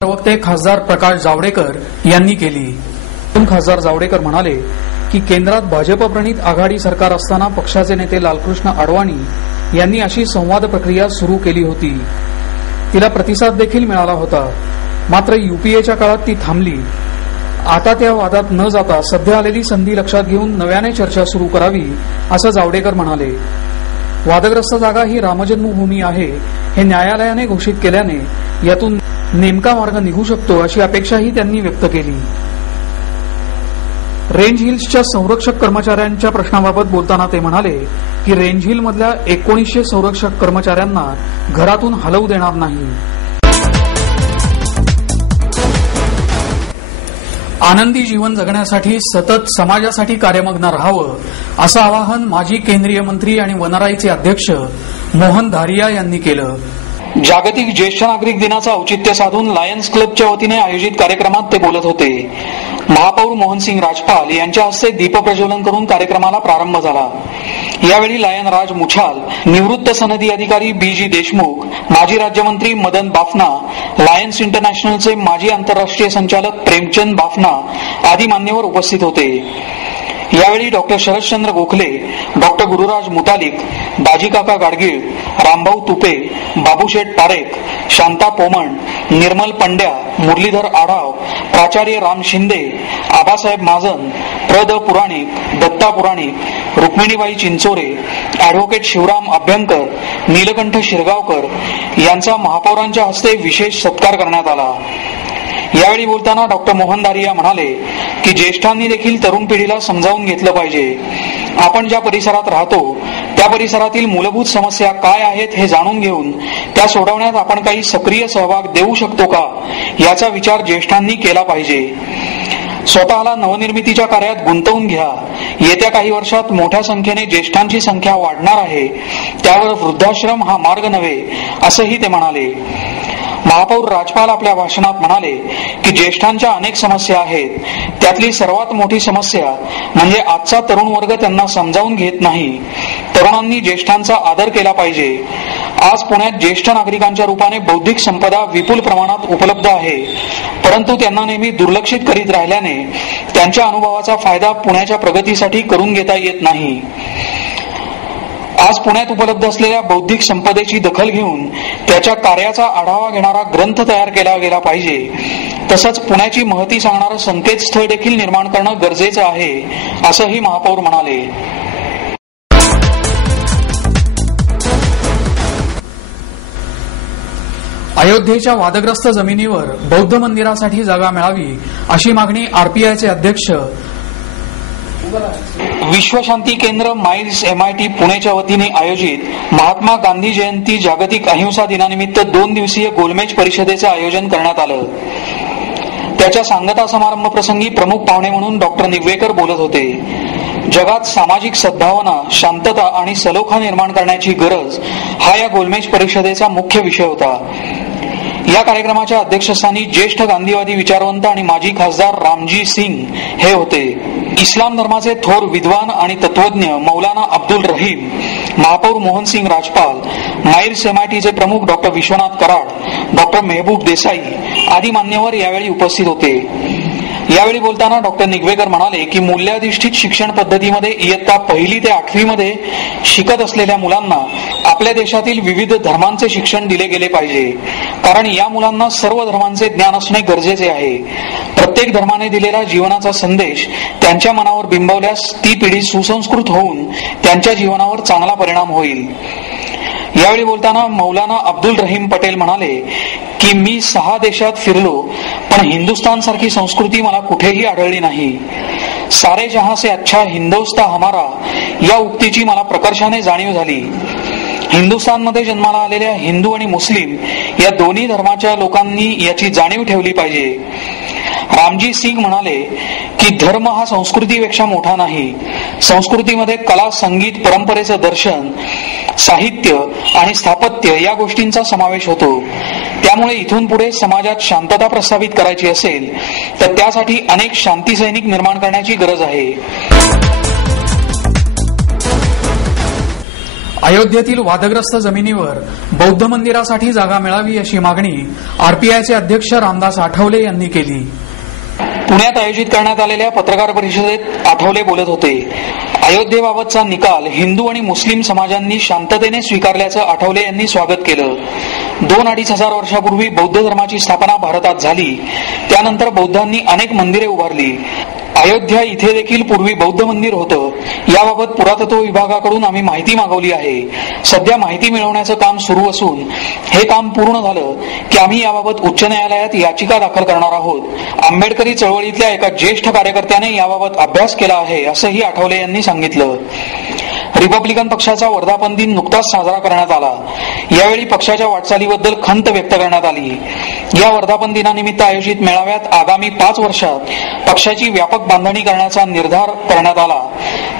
प्रवक्ते खासदार प्रकाश जावडेकर यांनी केली. खासदार जावडेकर म्हणाले की केंद्रात भाजप प्रणित आघाडी सरकार असताना पक्षाचे नेते लालकृष्ण अडवाणी यांनी अशी संवाद प्रक्रिया सुरू केली होती. तिला प्रतिसाद देखील मिळाला होता. मात्र युपीएच्या काळात ती थांबली. आता त्या वादात न जाता सध्या आलेली संधी लक्षात घेऊन नव्याने चर्चा सुरू करावी असं जावडेकर म्हणाले. वादग्रस्त जागा ही रामजन्मभूमी आहे हे न्यायालयाने घोषित केल्याने यातून नेमका मार्ग निघू शकतो अशी अपेक्षाही त्यांनी व्यक्त केली. रेंज हिल्सच्या संरक्षक कर्मचाऱ्यांच्या प्रश्नाबाबत बोलताना ते म्हणाले की रेंज हिल मधल्या 1900 संरक्षक कर्मचाऱ्यांना घरातून हलवू देणार नाही. आनंदी जीवन जगण्यासाठी सतत समाजासाठी कार्यमग्न राहावं असं आवाहन माजी केंद्रीय मंत्री आणि वनराईचे अध्यक्ष मोहन धारिया यांनी केलं. जागतिक ज्येष्ठ नागरिक दिनाचं औचित्य साधून लायन्स क्लबच्या वतीने आयोजित कार्यक्रमात ते बोलत होते. महापौर मोहनसिंग राजपाल यांच्या हस्ते दीपप्रज्वलन करून कार्यक्रमाला प्रारंभ झाला. यावेळी लायन राज मुछाल, निवृत्त सनदी अधिकारी बी.जी. देशमुख, माजी राज्यमंत्री मदन बाफना, लायन्स इंटरनॅशनलचे माजी आंतरराष्ट्रीय संचालक प्रेमचंद बाफना आदी मान्यवर उपस्थित होते. यावेळी डॉक्टर शरदचंद्र गोखले, डॉक्टर गुरुराज मुतालिक, दाजीकाका गाडगीळ, रामभाऊ तुपे, बाबूशेठ पारेख, शांता पोमण, निर्मल पंड्या, मुरलीधर आढाव, प्राचार्य राम शिंदे, आबासाहेब महाजन, प्र. द. पुराणिक, दत्ता पुराणिक, रुक्मिणीबाई चिंचोरे, अॅडव्होकेट शिवराम अभ्यंकर, नीलकंठ शिरगावकर यांचा महापौरांच्या हस्ते विशेष सत्कार करण्यात आला. यावेळी बोलताना डॉक्टर मोहन धारिया म्हणाले की ज्येष्ठांनी देखील तरुण पिढीला समजावून घेतलं पाहिजे. आपण ज्या परिसरात राहतो त्या परिसरातील मूलभूत समस्या काय आहेत हे जाणून घेऊन त्या सोडवण्यात आपण काही सक्रिय सहभाग देऊ शकतो का याचा विचार ज्येष्ठांनी केला पाहिजे. स्वतःला नवनिर्मितीच्या कार्यात गुंतवून घ्या. येत्या काही वर्षात मोठ्या संख्येने ज्येष्ठांची संख्या वाढणार आहे. त्यावर वृद्धाश्रम हा मार्ग नव्हे असंही ते म्हणाले. महापौर राजपाल आपल्या भाषणात म्हणाले की ज्येष्ठांच्या अनेक समस्या आहेत. त्यातली सर्वात मोठी समस्या म्हणजे आजचा तरुण वर्ग त्यांना समजावून घेत नाही. तरुणांनी ज्येष्ठांचा आदर केला पाहिजे. आज पुण्यात ज्येष्ठ नागरिकांच्या रूपाने बौद्धिक संपदा विपुल प्रमाणात उपलब्ध आहे, परंतु त्यांना नेहमी दुर्लक्षित करीत राहिल्याने त्यांच्या अनुभवाचा फायदा पुण्याच्या प्रगतीसाठी करून घेता येत नाही. आज पुण्यात उपलब्ध असलेल्या बौद्धिक संपदेची दखल घेऊन त्याच्या कार्याचा आढावा घेणारा ग्रंथ तयार केला गेला पाहिजे. तसंच पुण्याची महती सांगणारं संकेतस्थळ देखील निर्माण करणं गरजेचं आहे असंही महापौर म्हणाले. अयोध्येच्या वादग्रस्त जमिनीवर बौद्ध मंदिरासाठी जागा मिळावी अशी मागणी आरपीआयचे अध्यक्ष विश्वशांती केंद्र माइल्स MIT पुणेच्या वतीने आयोजित महात्मा गांधी जयंती जागतिक अहिंसा दिनानिमित्त 2 दिवसीय गोलमेज परिषदेचं आयोजन करण्यात आलं. त्याच्या सांगता समारंभ प्रसंगी प्रमुख पाहुणे म्हणून डॉक्टर निगवेकर बोलत होते. जगात सामाजिक सद्भावना, शांतता आणि सलोखा निर्माण करण्याची गरज हा या गोलमेज परिषदेचा मुख्य विषय होता. या कार्यक्रमाच्या अध्यक्षस्थानी ज्येष्ठ गांधीवादी विचारवंत आणि माजी खासदार रामजी सिंग हे होते. इस्लाम धर्माचे थोर विद्वान आणि तत्वज्ञ मौलाना अब्दुल रहीम, महापौर मोहनसिंग राजपाल, माइल्स MITचे प्रमुख डॉक्टर विश्वनाथ कराड, डॉक्टर मेहबूब देसाई आदी मान्यवर यावेळी उपस्थित होते. यावेळी बोलताना डॉक्टर निगवेकर म्हणाले की मूल्याधिष्ठित शिक्षण पद्धतीमध्ये इयत्ता 1ली ते 8वी मध्ये शिकत असलेल्या मुलांना आपल्या देशातील विविध धर्मांचे शिक्षण दिले गेले पाहिजे, कारण या मुलांना सर्व धर्मांचे ज्ञान असणे गरजेचे आहे. प्रत्येक धर्माने दिलेला जीवनाचा संदेश त्यांच्या मनावर बिंबवल्यास ती पिढी सुसंस्कृत होऊन त्यांच्या जीवनावर चांगला परिणाम होईल. यावेळी बोलताना मौलाना अब्दुल रहीम पटेल म्हणाले की मी 6 देशात फिरलो, पण हिंदुस्तान सारखी संस्कृती मला कुठेही आढळली नाही. सारे जहां से अच्छा हिंदुस्ता हमारा या उक्तीची मला प्रकर्षाने जाणीव झाली. हिंदुस्थानमध्ये जन्माला आलेल्या हिंदू आणि मुस्लिम या दोन्ही धर्माच्या लोकांनी याची जाणीव ठेवली पाहिजे. रामजी सिंग म्हणाले की धर्म हा संस्कृतीपेक्षा मोठा नाही. संस्कृतीमध्ये कला, संगीत, परंपरेचं दर्शन, साहित्य आणि स्थापत्य या गोष्टींचा समावेश होतो. त्यामुळे इथून पुढे समाजात शांतता प्रस्थापित करायची असेल तर त्यासाठी अनेक शांती सैनिक निर्माण करण्याची गरज आहे. अयोध्येतील वादग्रस्त जमिनीवर बौद्ध मंदिरासाठी जागा मिळावी अशी मागणी आरपीआयचे अध्यक्ष रामदास आठवले यांनी केली. पुण्यात आयोजित करण्यात आलेल्या पत्रकार परिषदेत आठवले बोलत होते. अयोध्येबाबतचा निकाल हिंदू आणि मुस्लिम समाजांनी शांततेने स्वीकारल्याचं आठवले यांनी स्वागत केलं. 2-2.5 वर्षापूर्वी बौद्ध धर्माची स्थापना भारतात झाली. त्यानंतर बौद्धांनी अनेक मंदिरे उभारली. अयोध्या इथे देखील पूर्वी बौद्ध मंदिर होतं. याबाबत पुरातत्व विभागाकडून आम्ही माहिती मागवली आहे. सध्या माहिती मिळवण्याचं काम सुरू असून हे काम पूर्ण झालं की आम्ही याबाबत उच्च न्यायालयात याचिका दाखल करणार आहोत. आंबेडकरी चळवळीतल्या एका ज्येष्ठ कार्यकर्त्याने याबाबत अभ्यास केला आहे असंही आठवले यांनी सांगितलं. रिपब्लिकन पक्षाचा वर्धापन दिन नुकताच साजरा करण्यात आला. यावेळी पक्षाच्या वाटचालीबद्दल खंत व्यक्त करण्यात आली. या वर्धापन दिनानिमित्त आयोजित मेळाव्यात आगामी 5 वर्षात पक्षाची व्यापक बांधणी करण्याचा निर्धार करण्यात आला.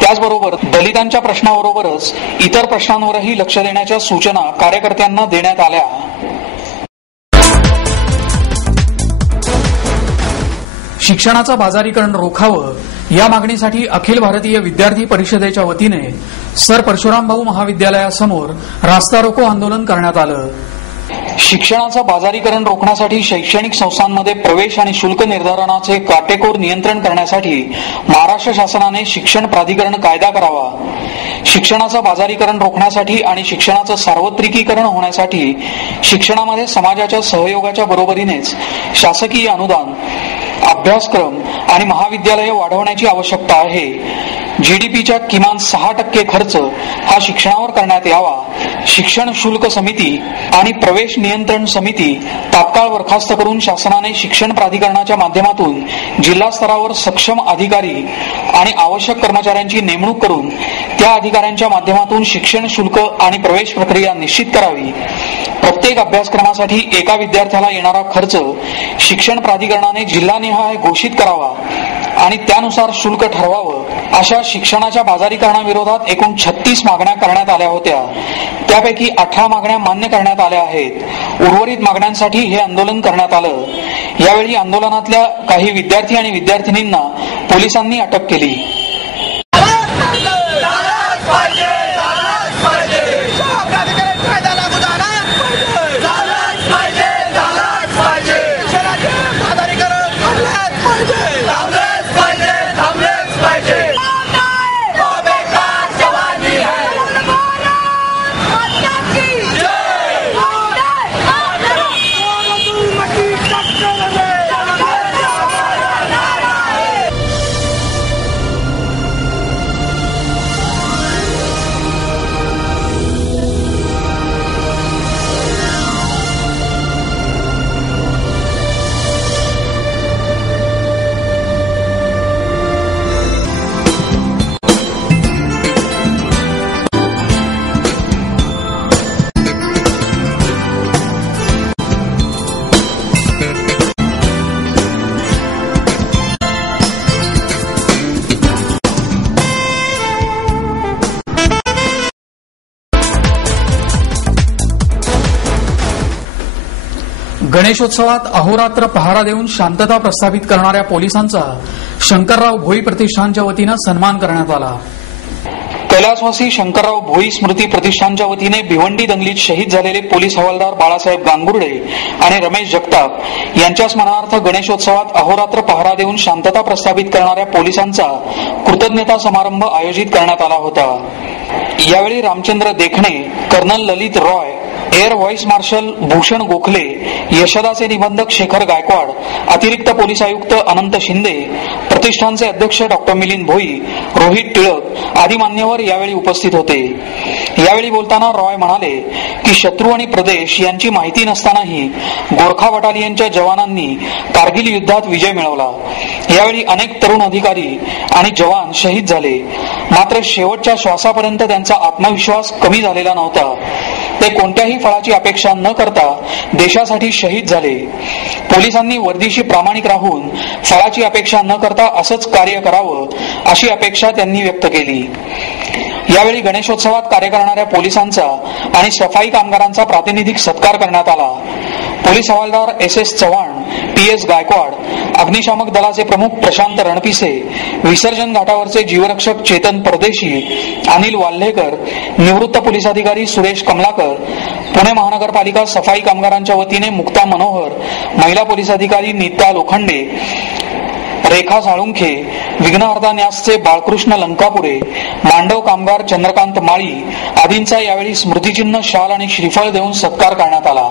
त्याचबरोबर दलितांच्या प्रश्नाबरोबरच इतर प्रश्नांवरही लक्ष देण्याच्या सूचना कार्यकर्त्यांना देण्यात आल्या. शिक्षणाचं बाजारीकरण रोखावं या मागणीसाठी अखिल भारतीय विद्यार्थी परिषदेच्या वतीने सर परशुरामभाऊ महाविद्यालयासमोर रास्ता रोको आंदोलन करण्यात आलं. शिक्षणाचं बाजारीकरण रोखण्यासाठी शैक्षणिक संस्थांमध्ये प्रवेश आणि शुल्क निर्धारणाचे काटेकोर नियंत्रण करण्यासाठी महाराष्ट्र शासनाने शिक्षण प्राधिकरण कायदा करावा. शिक्षणाचं बाजारीकरण रोखण्यासाठी आणि शिक्षणाचं सार्वत्रिकीकरण होण्यासाठी शिक्षणामध्ये समाजाच्या सहयोगाच्या बरोबरीनेच शासकीय अनुदान, अभ्यासक्रम आणि महाविद्यालये वाढवण्याची आवश्यकता आहे. जीडीपीच्या किमान 6% खर्च हा शिक्षणावर करण्यात यावा. शिक्षण शुल्क समिती आणि प्रवेश नियंत्रण समिती तात्काळ बरखास्त करून शासनाने शिक्षण प्राधिकरणाच्या माध्यमातून जिल्हा स्तरावर सक्षम अधिकारी आणि आवश्यक कर्मचाऱ्यांची नेमणूक करून त्या अधिकाऱ्यांच्या माध्यमातून शिक्षण शुल्क आणि प्रवेश प्रक्रिया निश्चित करावी. प्रत्येक अभ्यासक्रमासाठी एका विद्यार्थ्याला येणारा खर्च शिक्षण प्राधिकरणाने जिल्हानिहाय घोषित करावा आणि त्यानुसार शुल्क ठरवावं. अशा शिक्षणाच्या बाजारीकरणाविरोधात एकूण 36 मागण्या करण्यात आल्या होत्या. त्यापैकी 18 मागण्या मान्य करण्यात आल्या आहेत. उर्वरित मागण्यांसाठी हे आंदोलन करण्यात आलं. यावेळी आंदोलनातल्या काही विद्यार्थी आणि विद्यार्थिनींना पोलिसांनी अटक केली. गणेशोत्सवात अहोरात्र पहारा देऊन शांतता प्रस्थापित करणाऱ्या पोलिसांचा शंकरराव भोई प्रतिष्ठानच्या वतीनं सन्मान करण्यात आला. कैलासवासी शंकरराव भोई स्मृती प्रतिष्ठानच्या वतीने भिवंडी दंगलीत शहीद झालेले पोलीस हवालदार बाळासाहेब गांगुर्डे आणि रमेश जगताप यांच्या स्मरणार्थ गणेशोत्सवात अहोरात्र पहारा देऊन शांतता प्रस्थापित करणाऱ्या पोलिसांचा कृतज्ञता समारंभ आयोजित करण्यात आला होता. यावेळी Ramchandra Dekhane, colonel Lalit Roy, air vice marshal Bhushan Gokhale, यशदाचे निबंधक शेखर गायकवाड, अतिरिक्त पोलीस आयुक्त अनंत शिंदे, प्रतिष्ठानचे अध्यक्ष डॉक्टर मिलिंद भोई, रोहित टिळक आदी मान्यवर यावेळी उपस्थित होते. यावेळी बोलताना रॉय म्हणाले की शत्रू आणि प्रदेश यांची माहिती नसतानाही गोरखा बटालियनच्या जवानांनी कारगिल युद्धात विजय मिळवला. यावेळी अनेक तरुण अधिकारी आणि जवान शहीद झाले. मात्र शेवटच्या श्वासापर्यंत त्यांचा आत्मविश्वास कमी झालेला नव्हता. ते कोणत्याही फळाची अपेक्षा न करता देशासाठी शहीद झाले. पोलिसांनी वर्दीशी प्रामाणिक राहून फळाची अपेक्षा न करता असंच कार्य करावं अशी अपेक्षा त्यांनी व्यक्त केली. यावेळी गणेशोत्सवात कार्य करणाऱ्या पोलिसांचा आणि सफाई कामगारांचा प्रातिनिधिक सत्कार करण्यात आला. पोलीस हवालदार SS चव्हाण, PS गायकवाड, अग्निशामक दलाचे प्रमुख प्रशांत रणपिसे, विसर्जन घाटावरचे जीवरक्षक चेतन परदेशी, अनिल वाल्हेकर, निवृत्त पोलीस अधिकारी सुरेश कमलाकर, पुणे महानगरपालिका सफाई कामगारांच्या वतीने मुक्ता मनोहर, महिला पोलीस अधिकारी नीता लोखंडे, रेखा साळुंखे, विघ्नहर्ता न्यासचे बाळकृष्ण लंकापुरे, मांडव कामगार चंद्रकांत माळी आदींचा यावेळी स्मृतिचिन्ह, शाल आणि श्रीफळ देऊन सत्कार करण्यात आला.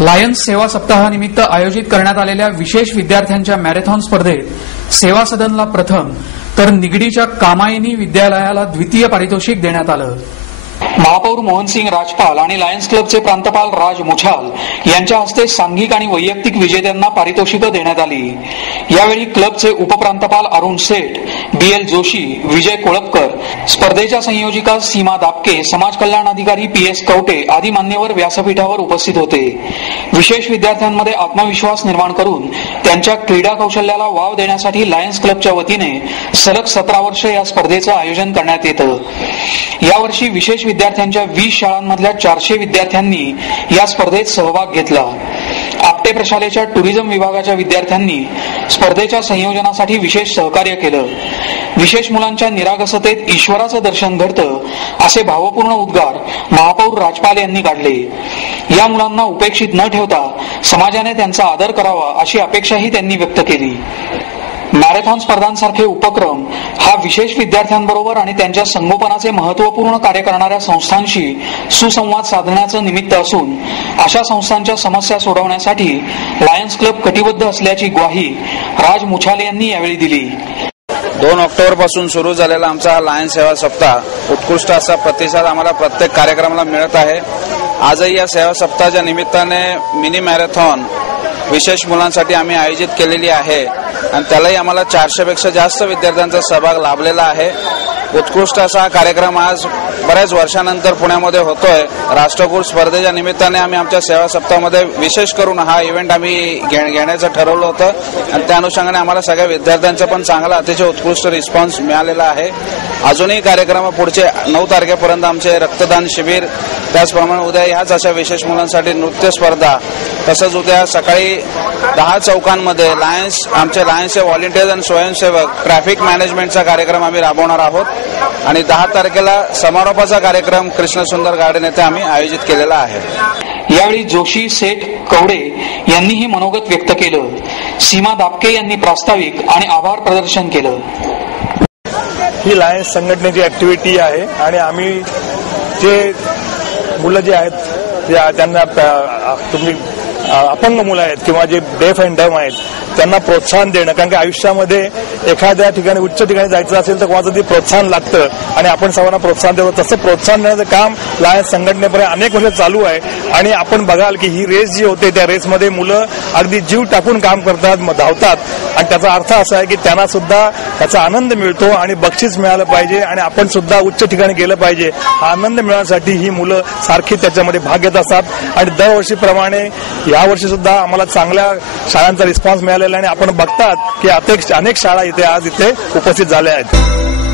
लायन्स सेवा सप्ताहानिमित्त आयोजित करण्यात आलेल्या विशेष विद्यार्थ्यांच्या मॅरेथॉन स्पर्धेत सेवा सदनला प्रथम तर निगडीच्या कामायनी विद्यालयाला द्वितीय पारितोषिक देण्यात आलं. महापौर मोहनसिंग राजपाल आणि लायन्स क्लबचे प्रांतपाल राज मुछाल यांच्या हस्ते सांघिक आणि वैयक्तिक विजेत्यांना पारितोषिकं देण्यात आली. यावेळी क्लबचे उपप्रांतपाल अरुण सेठ, BL जोशी, विजय कोळपकर, स्पर्धेच्या संयोजिका सीमा दापके, समाज कल्याण अधिकारी PS कवटे आदी मान्यवर व्यासपीठावर उपस्थित होते. विशेष विद्यार्थ्यांमध्ये आत्मविश्वास निर्माण करून त्यांच्या क्रीडा कौशल्याला वाव देण्यासाठी लायन्स क्लबच्या वतीने सलग 17 वर्ष या स्पर्धेचं आयोजन करण्यात येतं. यावर्षी विशेष विद्यार्थ्यांच्या 20 शाळांमधल्या 400 विद्यार्थ्यांनी या स्पर्धेत सहभाग घेतला. आपटे प्रशालेच्या टुरिझम विभागाच्या विद्यार्थ्यांनी स्पर्धेच्या संयोजनासाठी विशेष सहकार्य केलं. विशेष मुलांच्या निरागसतेत ईश्वराचं दर्शन घडतं असे भावपूर्ण उद्गार महापौर राजपाल यांनी काढले. या मुलांना उपेक्षित न ठेवता समाजाने त्यांचा आदर करावा अशी अपेक्षाही त्यांनी व्यक्त केली. मॅरेथॉन स्पर्धांसारखे उपक्रम हा विशेष विद्यार्थ्यांबरोबर आणि त्यांच्या संगोपनाचे महत्त्वपूर्ण कार्य करणाऱ्या संस्थांशी सुसंवाद साधण्याचं निमित्त असून अशा संस्थांच्या समस्या सोडवण्यासाठी लायन्स क्लब कटिबद्ध असल्याची ग्वाही राज मुछाले यांनी यावेळी दिली. 2 ऑक्टोबर पासून सुरू झालेला आमचा लायन्स सेवा सप्ताह उत्कृष्ट असा प्रतिसाद आम्हाला प्रत्येक कार्यक्रमाला मिळत आहे. आजही या सेवा सप्ताहाच्या निमित्ताने मिनी मॅरेथॉन विशेष मुलांसाठी आम्ही आयोजित केलेली आहे आणि त्यालाही आम्हाला 400 पेक्षा जास्त विद्यार्थ्यांचा सहभाग लाभलेला आहे. उत्कृष्ट असा हा कार्यक्रम आज बऱ्याच वर्षानंतर पुण्यामध्ये होतोय. राष्ट्रकुल स्पर्धेच्या निमित्ताने आम्ही आमच्या सेवा सप्ताहामध्ये विशेष करून हा इव्हेंट आम्ही घेण्याचं ठरवलं होतं आणि त्या अनुषंगाने आम्हाला सगळ्या विद्यार्थ्यांचा पण चांगला अतिशय उत्कृष्ट रिस्पॉन्स मिळालेला आहे. अजूनही कार्यक्रम पुढचे 9 तारखेपर्यंत आमचे रक्तदान शिबिर, त्याचप्रमाणे उद्या ह्याच अशा विशेष मुलांसाठी नृत्य स्पर्धा, तसंच उद्या सकाळी 10 चौकांमध्ये आमचे लायन्सचे व्हॉलेंटियर्स आणि स्वयंसेवक ट्रॅफिक मॅनेजमेंटचा कार्यक्रम आम्ही राबवणार आहोत आणि 10 तारखेला समारोपाचा कार्यक्रम कृष्णसुंदर गार्डन येथे आम्ही आयोजित केलेला आहे. यावेळी जोशी, सेठ, कवडे यांनीही मनोगत व्यक्त केलं. सीमा दापके यांनी प्रास्ताविक आणि आभार प्रदर्शन केलं. ही लायन्स संघटनेची ऍक्टिव्हिटी आहे आणि आम्ही जे मुलं जे आहेत त्यांना तुम्ही अपंग मुलं आहेत किंवा जे डेफ अँड डम आहेत त्यांना प्रोत्साहन देणं, कारण की आयुष्यामध्ये एखाद्या ठिकाणी उच्च ठिकाणी जायचं असेल तर कोणाचं ते प्रोत्साहन लागतं आणि आपण सर्वांना प्रोत्साहन देतो. तसं प्रोत्साहन देण्याचं काम लायन्स संघटनेपर्यंत अनेक वर्ष चालू आहे आणि आपण बघाल की ही रेस जी होते त्या रेसमध्ये मुलं अगदी जीव टाकून काम करतात, धावतात आणि त्याचा अर्थ असा आहे की त्यांना सुद्धा त्याचा आनंद मिळतो आणि बक्षीस मिळालं पाहिजे आणि आपण सुद्धा उच्च ठिकाणी गेलं पाहिजे. हा आनंद मिळवण्यासाठी ही मुलं सारखी त्याच्यामध्ये भाग घेत असतात आणि दरवर्षीप्रमाणे यावर्षी सुद्धा आम्हाला चांगल्या शाळांचा रिस्पॉन्स मिळालेला आहे आणि आपण बघतात की अनेक शाळा इथे आज इथे उपस्थित झाल्या आहेत.